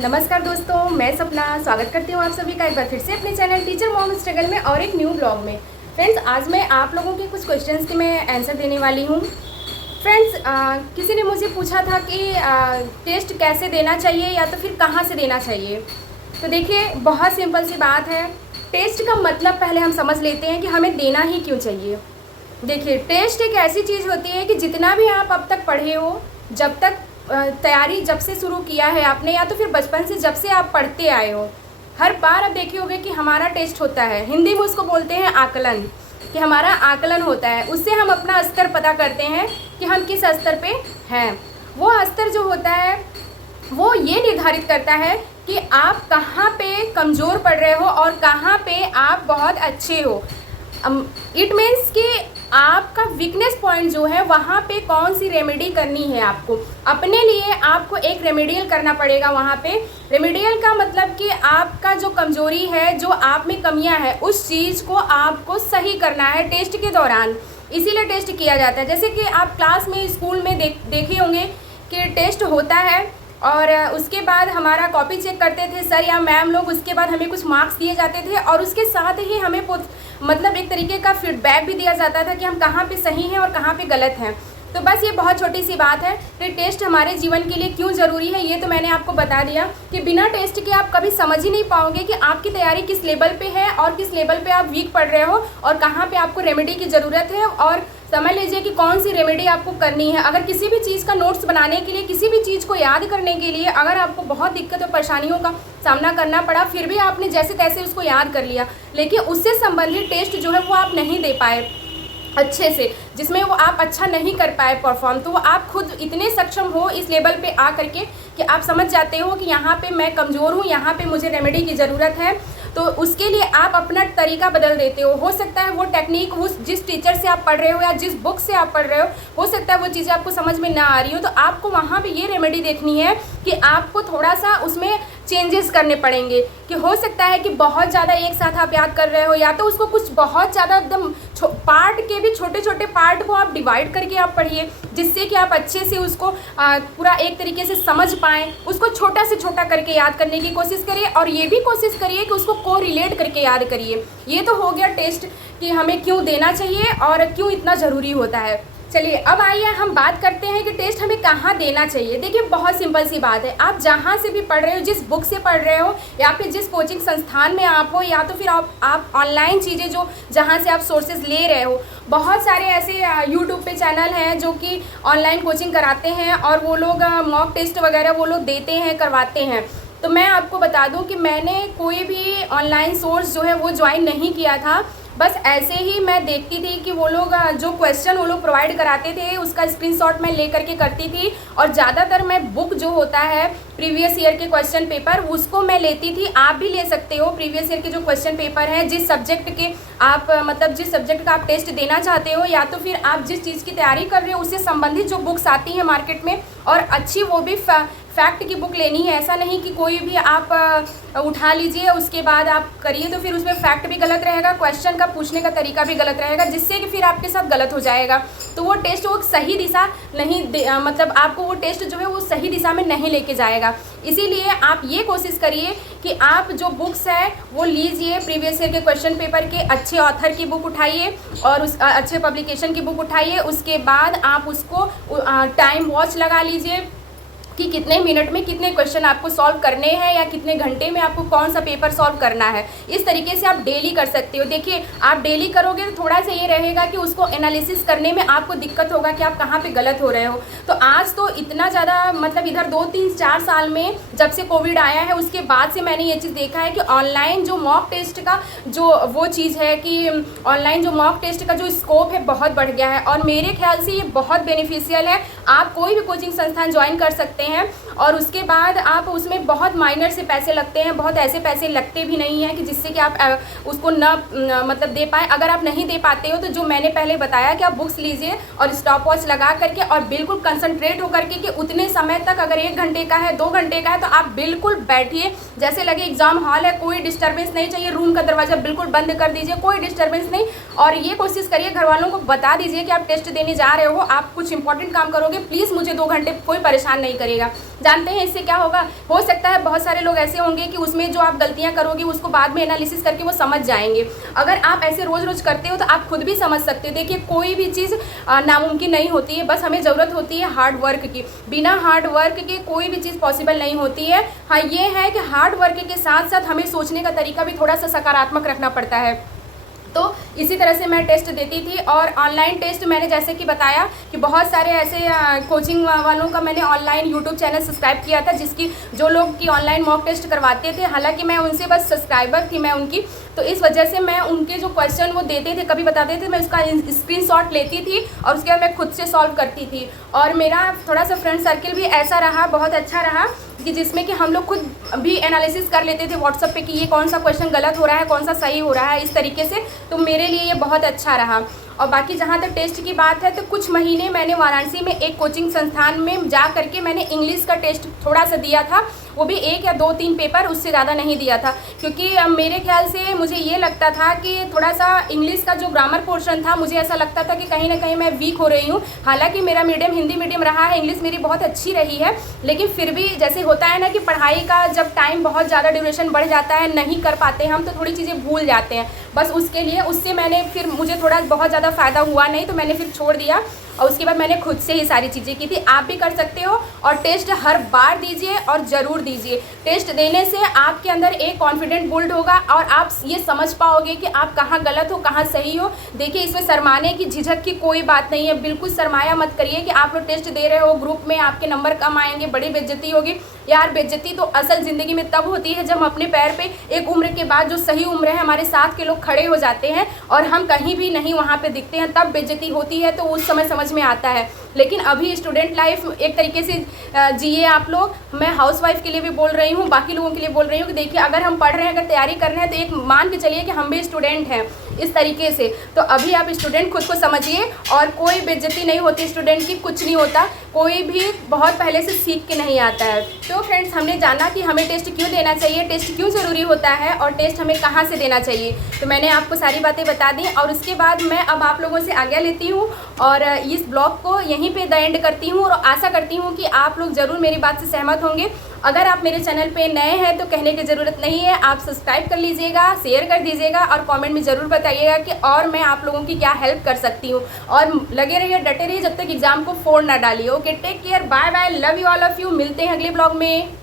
नमस्कार दोस्तों, मैं सपना स्वागत करती हूँ आप सभी का एक बार फिर से अपने चैनल टीचर मॉम स्ट्रगल में और एक न्यू ब्लॉग में। फ्रेंड्स, आज मैं आप लोगों के कुछ क्वेश्चंस के मैं आंसर देने वाली हूँ। फ्रेंड्स, किसी ने मुझे पूछा था कि टेस्ट कैसे देना चाहिए या तो फिर कहाँ से देना चाहिए। तो देखिए, बहुत सिंपल सी बात है। टेस्ट का मतलब पहले हम समझ लेते हैं कि हमें देना ही क्यों चाहिए। देखिए, टेस्ट एक ऐसी चीज़ होती है कि जितना भी आप अब तक पढ़े हो, जब तक तैयारी जब से शुरू किया है आपने या तो फिर बचपन से जब से आप पढ़ते आए हो, हर बार आप देखे होंगे कि हमारा टेस्ट होता है। हिंदी में उसको बोलते हैं आकलन, कि हमारा आकलन होता है। उससे हम अपना स्तर पता करते हैं कि हम किस स्तर पे हैं। वो स्तर जो होता है वो ये निर्धारित करता है कि आप कहाँ पे कमज़ोर पड़ रहे हो और कहाँ पे आप बहुत अच्छे हो। इट मीन्स कि आपका वीकनेस पॉइंट जो है वहाँ पे कौन सी रेमेडी करनी है आपको। अपने लिए आपको एक रेमेडियल करना पड़ेगा वहाँ पे। रेमेडियल का मतलब कि आपका जो कमज़ोरी है, जो आप में कमियाँ हैं, उस चीज़ को आपको सही करना है टेस्ट के दौरान। इसीलिए टेस्ट किया जाता है। जैसे कि आप क्लास में, स्कूल में देखे होंगे कि टेस्ट होता है और उसके बाद हमारा कॉपी चेक करते थे सर या मैम लोग। उसके बाद हमें कुछ मार्क्स दिए जाते थे और उसके साथ ही हमें मतलब एक तरीके का फीडबैक भी दिया जाता था कि हम कहाँ पे सही हैं और कहाँ पे गलत हैं। तो बस ये बहुत छोटी सी बात है। फिर टेस्ट हमारे जीवन के लिए क्यों ज़रूरी है ये तो मैंने आपको बता दिया कि बिना टेस्ट के आप कभी समझ ही नहीं पाओगे कि आपकी तैयारी किस लेवल पे है और किस लेवल पे आप वीक पड़ रहे हो और कहाँ पे आपको रेमेडी की ज़रूरत है। और समझ लीजिए कि कौन सी रेमेडी आपको करनी है। अगर किसी भी चीज़ का नोट्स बनाने के लिए, किसी भी चीज़ को याद करने के लिए अगर आपको बहुत दिक्कत और परेशानियों का सामना करना पड़ा, फिर भी आपने जैसे तैसे उसको याद कर लिया, लेकिन उससे संबंधित टेस्ट जो है वो आप नहीं दे पाए अच्छे से, जिसमें वो आप अच्छा नहीं कर पाए परफॉर्म, तो आप खुद इतने सक्षम हो इस लेवल पे आ करके कि आप समझ जाते हो कि यहाँ पे मैं कमज़ोर हूँ, यहाँ पे मुझे रेमेडी की ज़रूरत है। तो उसके लिए आप अपना तरीका बदल देते हो सकता है वो टेक्निक उस जिस टीचर से आप पढ़ रहे हो या जिस बुक से आप पढ़ रहे हो सकता है वो चीज़ें आपको समझ में ना आ रही हो। तो आपको वहाँ पे ये रेमेडी देखनी है कि आपको थोड़ा सा उसमें चेंजेस करने पड़ेंगे। कि हो सकता है कि बहुत ज़्यादा एक साथ आप याद कर रहे हो, या तो उसको कुछ बहुत ज़्यादा एकदम पार्ट के भी छोटे छोटे पार्ट को आप डिवाइड करके आप पढ़िए, जिससे कि आप अच्छे से उसको पूरा एक तरीके से समझ पाएँ। उसको छोटा से छोटा करके याद करने की कोशिश करिए और ये भी कोशिश करिए कि उसको को रिलेट करके याद करिए। ये तो हो गया टेस्ट कि हमें क्यों देना चाहिए और क्यों इतना ज़रूरी होता है। चलिए अब आइए हम बात करते हैं कि टेस्ट हमें कहाँ देना चाहिए। देखिए, बहुत सिंपल सी बात है। आप जहाँ से भी पढ़ रहे हो, जिस बुक से पढ़ रहे हो या फिर जिस कोचिंग संस्थान में आप हो, या तो फिर आप ऑनलाइन चीज़ें जो जहाँ से आप सोर्सेज ले रहे हो, बहुत सारे ऐसे यूट्यूब पे चैनल हैं जो कि ऑनलाइन कोचिंग कराते हैं और वो लोग मॉक टेस्ट वगैरह वो लोग देते हैं, करवाते हैं। तो मैं आपको बता दूं कि मैंने कोई भी ऑनलाइन सोर्स जो है वो ज्वाइन नहीं किया था। बस ऐसे ही मैं देखती थी कि वो लोग जो क्वेश्चन वो लोग प्रोवाइड कराते थे उसका स्क्रीनशॉट मैं ले करके करती थी। और ज़्यादातर मैं बुक जो होता है प्रीवियस ईयर के क्वेश्चन पेपर, उसको मैं लेती थी। आप भी ले सकते हो प्रीवियस ईयर के जो क्वेश्चन पेपर हैं, जिस सब्जेक्ट के आप मतलब जिस सब्जेक्ट का आप टेस्ट देना चाहते हो, या तो फिर आप जिस चीज़ की तैयारी कर रहे हो उससे संबंधित जो बुक्स आती हैं मार्केट में, और अच्छी वो भी फैक्ट की बुक लेनी है। ऐसा नहीं कि कोई भी आप उठा लीजिए उसके बाद आप करिए, तो फिर उसमें फैक्ट भी गलत रहेगा, क्वेश्चन का पूछने का तरीका भी गलत रहेगा, जिससे कि फिर आपके साथ गलत हो जाएगा। तो वो टेस्ट वो सही दिशा नहीं मतलब आपको वो टेस्ट जो है वो सही दिशा में नहीं लेके जाएगा। इसीलिए आप ये कोशिश करिए कि आप जो बुक्स है वो लीजिए, प्रीवियस ईयर के क्वेश्चन पेपर के अच्छे ऑथर की बुक उठाइए और उस अच्छे पब्लिकेशन की बुक उठाइए। उसके बाद आप उसको टाइम वॉच लगा लीजिए कि कितने मिनट में कितने क्वेश्चन आपको सॉल्व करने हैं या कितने घंटे में आपको कौन सा पेपर सॉल्व करना है। इस तरीके से आप डेली कर सकते हो। देखिए, आप डेली करोगे तो थोड़ा सा ये रहेगा कि उसको एनालिसिस करने में आपको दिक्कत होगा कि आप कहाँ पे गलत हो रहे हो। तो आज तो इतना ज़्यादा मतलब इधर 2-3-4 साल में जब से कोविड आया है उसके बाद से मैंने ये चीज़ देखा है कि ऑनलाइन जो मॉक टेस्ट का जो वो चीज़ है कि ऑनलाइन जो मॉक टेस्ट का जो स्कोप है बहुत बढ़ गया है। और मेरे ख्याल से ये बहुत बेनिफिशियल है। आप कोई भी कोचिंग संस्थान ज्वाइन कर सकते हैं और उसके बाद आप उसमें बहुत माइनर से पैसे लगते हैं, बहुत ऐसे पैसे लगते भी नहीं हैं कि जिससे कि आप उसको मतलब दे पाए। अगर आप नहीं दे पाते हो तो जो मैंने पहले बताया कि आप बुक्स लीजिए और स्टॉप वॉच लगा करके और बिल्कुल कंसंट्रेट होकर के कि उतने समय तक, अगर 1 घंटे का है, 2 घंटे का है, तो आप बिल्कुल बैठिए जैसे लगे एग्जाम हॉल है, कोई डिस्टर्बेंस नहीं चाहिए। रूम का दरवाजा बिल्कुल बंद कर दीजिए, कोई डिस्टर्बेंस नहीं। और ये कोशिश करिए, घर वालों को बता दीजिए कि आप टेस्ट देने जा रहे हो, आप कुछ इंपॉर्टेंट काम करोगे, प्लीज़ मुझे 2 घंटे कोई परेशान नहीं करिएगा। जाएगा। जानते हैं इससे क्या होगा, हो सकता है बहुत सारे लोग ऐसे होंगे कि उसमें जो आप गलतियाँ करोगे उसको बाद में एनालिसिस करके वो समझ जाएंगे। अगर आप ऐसे रोज़ रोज़ करते हो तो आप खुद भी समझ सकते हो। देखिए कोई भी चीज़ नामुमकिन नहीं होती है, बस हमें ज़रूरत होती है हार्ड वर्क की। बिना हार्ड वर्क के कोई भी चीज़ पॉसिबल नहीं होती है। हाँ ये है कि हार्ड वर्क के साथ साथ हमें सोचने का तरीका भी थोड़ा सा सकारात्मक रखना पड़ता है। तो इसी तरह से मैं टेस्ट देती थी। और ऑनलाइन टेस्ट मैंने जैसे कि बताया कि बहुत सारे ऐसे कोचिंग वालों का मैंने ऑनलाइन यूट्यूब चैनल सब्सक्राइब किया था, जिसकी जो लोग की ऑनलाइन मॉक टेस्ट करवाते थे, हालांकि मैं उनसे बस सब्सक्राइबर थी मैं उनकी, तो इस वजह से मैं उनके जो क्वेश्चन वो देते थे, कभी बताते थे, मैं उसका स्क्रीनशॉट लेती थी और उसके बाद मैं खुद से सॉल्व करती थी। और मेरा थोड़ा सा फ्रेंड सर्किल भी ऐसा रहा, बहुत अच्छा रहा, कि जिसमें कि हम लोग खुद भी एनालिसिस कर लेते थे व्हाट्सएप पे कि ये कौन सा क्वेश्चन गलत हो रहा है, कौन सा सही हो रहा है, इस तरीके से। तो मेरे लिए ये बहुत अच्छा रहा। और बाकी जहाँ तक टेस्ट की बात है, तो कुछ महीने मैंने वाराणसी में एक कोचिंग संस्थान में जा करके मैंने इंग्लिश का टेस्ट थोड़ा सा दिया था, वो भी 1 या 2-3 पेपर, उससे ज़्यादा नहीं दिया था। क्योंकि मेरे ख्याल से मुझे ये लगता था कि थोड़ा सा इंग्लिश का जो ग्रामर पोर्शन था, मुझे ऐसा लगता था कि कहीं ना कहीं मैं वीक हो रही हूँ। हालांकि मेरा मीडियम हिंदी मीडियम रहा है, इंग्लिश मेरी बहुत अच्छी रही है, लेकिन फिर भी जैसे होता है ना कि पढ़ाई का जब टाइम बहुत ज़्यादा ड्यूरेशन बढ़ जाता है, नहीं कर पाते हम, तो थोड़ी चीज़ें भूल जाते हैं। बस उसके लिए उससे मैंने फिर मुझे थोड़ा बहुत ज़्यादा फ़ायदा हुआ नहीं, तो मैंने फिर छोड़ दिया और उसके बाद मैंने खुद से ही सारी चीज़ें की थी। आप भी कर सकते हो और टेस्ट हर बार दीजिए और ज़रूर दीजिए। टेस्ट देने से आपके अंदर एक कॉन्फिडेंट बिल्ड होगा और आप ये समझ पाओगे कि आप कहाँ गलत हो कहाँ सही हो। देखिए इसमें शर्माने की झिझक की कोई बात नहीं है, बिल्कुल शर्माया मत करिए कि आप लोग टेस्ट दे रहे हो, ग्रुप में आपके नंबर कम आएंगे, बड़ी बेइज्जती होगी। यार बेइज्जती तो असल ज़िंदगी में तब होती है जब हम अपने पैर पे एक उम्र के बाद, जो सही उम्र है, हमारे साथ के लोग खड़े हो जाते हैं और हम कहीं भी नहीं वहाँ पे दिखते हैं, तब बेइज्जती होती है। तो उस समय समझ में आता है। लेकिन अभी स्टूडेंट लाइफ एक तरीके से जिए आप लोग। मैं हाउसवाइफ के लिए भी बोल रही हूँ, बाकी लोगों के लिए बोल रही हूँ कि देखिए अगर हम पढ़ रहे हैं, अगर तैयारी कर रहे हैं, तो एक मान के चलिए कि हम भी स्टूडेंट हैं इस तरीके से। तो अभी आप स्टूडेंट खुद को समझिए और कोई बेइज्जती नहीं होती स्टूडेंट की, कुछ नहीं होता, कोई भी बहुत पहले से सीख के नहीं आता है। तो फ्रेंड्स हमने जाना कि हमें टेस्ट क्यों देना चाहिए, टेस्ट क्यों ज़रूरी होता है और टेस्ट हमें कहाँ से देना चाहिए। तो मैंने आपको सारी बातें बता दी और उसके बाद मैं अब आप लोगों से आज्ञा लेती हूँ और इस ब्लॉग को यहीं पे द एंड करती हूँ। और आशा करती हूँ कि आप लोग ज़रूर मेरी बात से सहमत होंगे। अगर आप मेरे चैनल पे नए हैं तो कहने की ज़रूरत नहीं है, आप सब्सक्राइब कर लीजिएगा, शेयर कर दीजिएगा और कमेंट में ज़रूर बताइएगा कि और मैं आप लोगों की क्या हेल्प कर सकती हूँ। और लगे रहिए, डटे रहिए जब तक एग्ज़ाम को फोड़ ना डालिए। Okay, take care, bye bye, love you all of you. मिलते हैं अगले ब्लॉग में।